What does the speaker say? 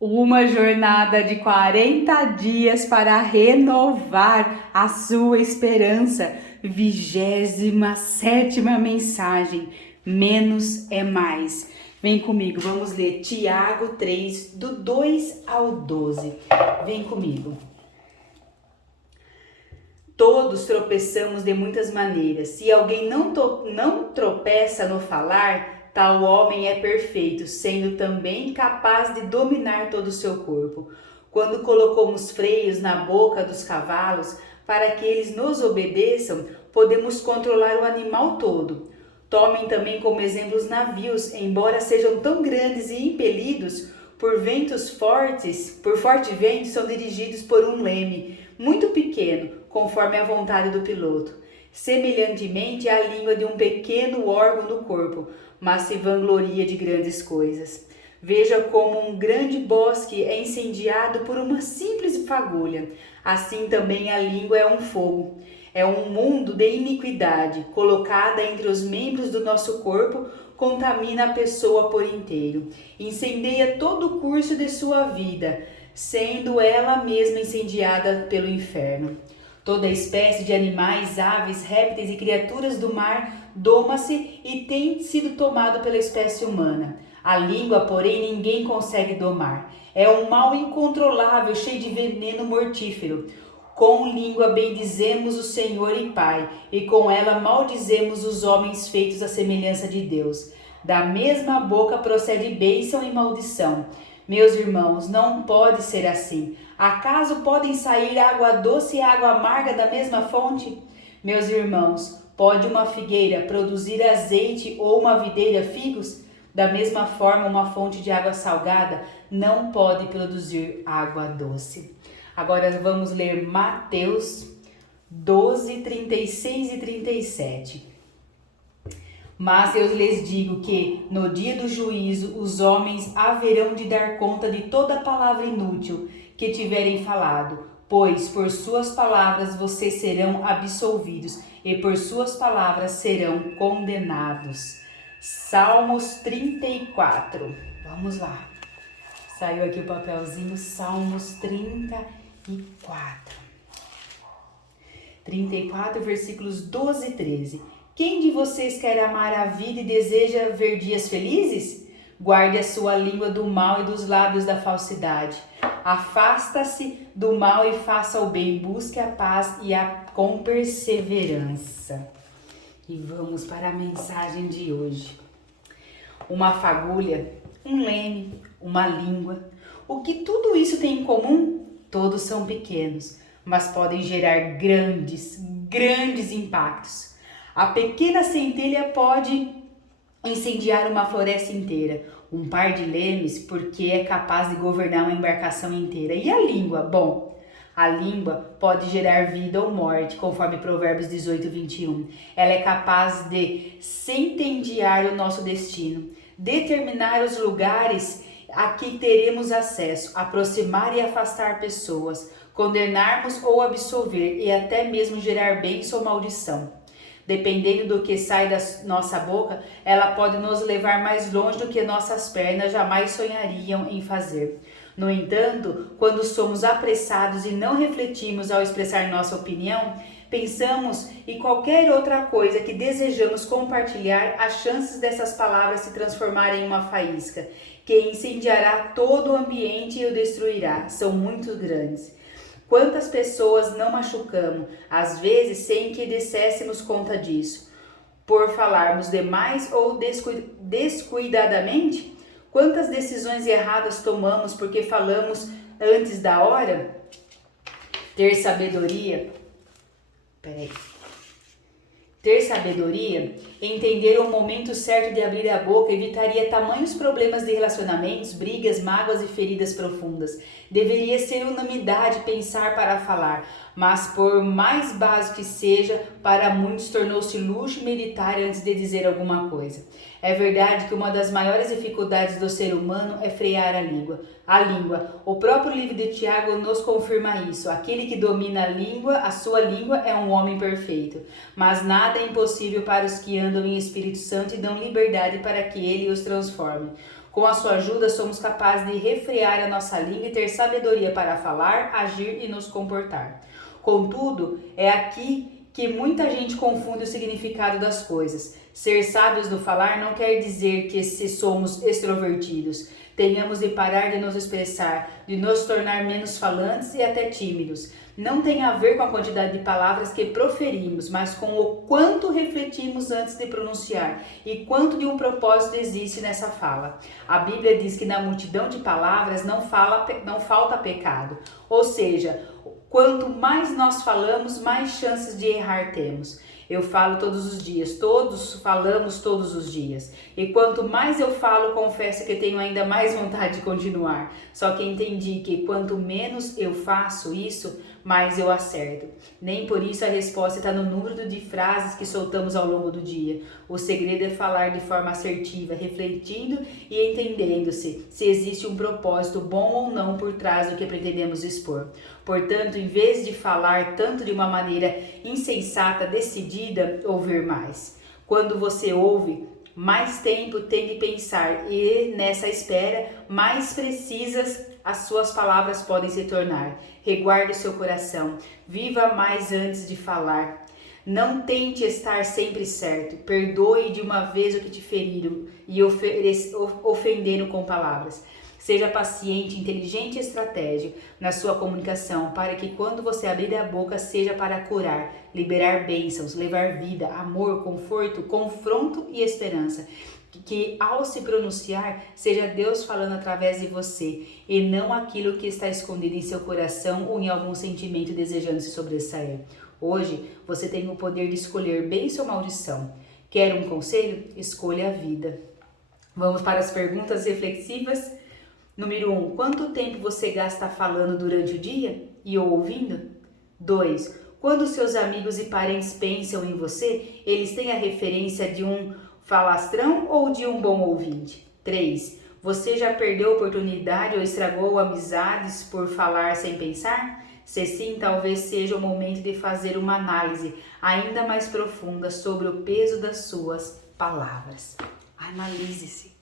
Uma jornada de 40 dias para renovar a sua esperança. 27ª mensagem. Menos é mais. Vem comigo, vamos ler Tiago 3, do 2 ao 12. Vem comigo. Todos tropeçamos de muitas maneiras. Se alguém não tropeça no falar, tal homem é perfeito, sendo também capaz de dominar todo o seu corpo. Quando colocamos freios na boca dos cavalos, para que eles nos obedeçam, podemos controlar o animal todo. Tomem também como exemplo os navios, embora sejam tão grandes e impelidos por forte vento, são dirigidos por um leme muito pequeno, conforme a vontade do piloto. Semelhantemente, a língua de um pequeno órgão do corpo, mas se vangloria de grandes coisas. Veja como um grande bosque é incendiado por uma simples fagulha. Assim também a língua é um fogo. É um mundo de iniquidade, colocada entre os membros do nosso corpo, contamina a pessoa por inteiro. Incendeia todo o curso de sua vida, sendo ela mesma incendiada pelo inferno. Toda espécie de animais, aves, répteis e criaturas do mar doma-se e tem sido tomado pela espécie humana. A língua, porém, ninguém consegue domar. É um mal incontrolável, cheio de veneno mortífero. Com língua bendizemos o Senhor e Pai, e com ela maldizemos os homens feitos à semelhança de Deus. Da mesma boca procede bênção e maldição. Meus irmãos, não pode ser assim. Acaso podem sair água doce e água amarga da mesma fonte? Meus irmãos, pode uma figueira produzir azeite ou uma videira figos? Da mesma forma, uma fonte de água salgada não pode produzir água doce. Agora vamos ler Mateus 12, 36 e 37. Mas eu lhes digo que, no dia do juízo, os homens haverão de dar conta de toda palavra inútil que tiverem falado, pois por suas palavras vocês serão absolvidos e por suas palavras serão condenados. Salmos 34. Vamos lá. Saiu aqui o papelzinho, Salmos 34. 34, versículos 12 e 13. Quem de vocês quer amar a vida e deseja ver dias felizes? Guarde a sua língua do mal e dos lábios da falsidade. Afasta-se do mal e faça o bem. Busque a paz com perseverança. E vamos para a mensagem de hoje. Uma fagulha, um leme, uma língua. O que tudo isso tem em comum? Todos são pequenos, mas podem gerar grandes impactos. A pequena centelha pode incendiar uma floresta inteira. Um par de lemes, porque é capaz de governar uma embarcação inteira. E a língua? Bom, a língua pode gerar vida ou morte, conforme Provérbios 18, 21. Ela é capaz de sentenciar o nosso destino, determinar os lugares a que teremos acesso, aproximar e afastar pessoas, condenarmos ou absolver e até mesmo gerar bênção ou maldição. Dependendo do que sai da nossa boca, ela pode nos levar mais longe do que nossas pernas jamais sonhariam em fazer. No entanto, quando somos apressados e não refletimos ao expressar nossa opinião, pensamos em qualquer outra coisa que desejamos compartilhar, as chances dessas palavras se transformarem em uma faísca, que incendiará todo o ambiente e o destruirá, são muito grandes. Quantas pessoas não machucamos, às vezes sem que desséssemos conta disso, por falarmos demais ou descuidadamente? Quantas decisões erradas tomamos porque falamos antes da hora? Ter sabedoria, entender o momento certo de abrir a boca evitaria tamanhos problemas de relacionamentos, brigas, mágoas e feridas profundas. Deveria ser unanimidade pensar para falar, mas por mais básico que seja, para muitos tornou-se luxo meditar antes de dizer alguma coisa. É verdade que uma das maiores dificuldades do ser humano é frear a língua. O próprio livro de Tiago nos confirma isso. Aquele que domina a sua língua é um homem perfeito. Mas nada é impossível para os que andam em Espírito Santo e dão liberdade para que ele os transforme. Com a sua ajuda, somos capazes de refrear a nossa língua e ter sabedoria para falar, agir e nos comportar. Contudo, é aqui que muita gente confunde o significado das coisas. Ser sábios no falar não quer dizer que, se somos extrovertidos, tenhamos de parar de nos expressar, de nos tornar menos falantes e até tímidos. Não tem a ver com a quantidade de palavras que proferimos, mas com o quanto refletimos antes de pronunciar e quanto de um propósito existe nessa fala. A Bíblia diz que na multidão de palavras não falta pecado, ou seja, quanto mais nós falamos, mais chances de errar temos. Eu falo todos os dias, todos falamos todos os dias. E quanto mais eu falo, confesso que tenho ainda mais vontade de continuar. Só que entendi que quanto menos eu faço isso, mais eu acerto. Nem por isso a resposta está no número de frases que soltamos ao longo do dia. O segredo é falar de forma assertiva, refletindo e entendendo-se se existe um propósito bom ou não por trás do que pretendemos expor. Portanto, em vez de falar tanto de uma maneira insensata, decidida, ouvir mais. Quando você ouve, mais tempo tem de pensar e nessa espera, mais precisas as suas palavras podem se tornar. Reguarde seu coração, viva mais antes de falar. Não tente estar sempre certo. Perdoe de uma vez o que te feriram e ofenderam com palavras. Seja paciente, inteligente e estratégico na sua comunicação, para que quando você abrir a boca seja para curar, liberar bênçãos, levar vida, amor, conforto, confronto e esperança. Que ao se pronunciar, seja Deus falando através de você e não aquilo que está escondido em seu coração ou em algum sentimento desejando se sobressair. Hoje, você tem o poder de escolher bênção ou maldição. Quer um conselho? Escolha a vida. Vamos para as perguntas reflexivas. Número 1. Quanto tempo você gasta falando durante o dia e ou ouvindo? 2. Quando seus amigos e parentes pensam em você, eles têm a referência de um falastrão ou de um bom ouvinte? 3. Você já perdeu oportunidade ou estragou amizades por falar sem pensar? Se sim, talvez seja o momento de fazer uma análise ainda mais profunda sobre o peso das suas palavras. Analise-se.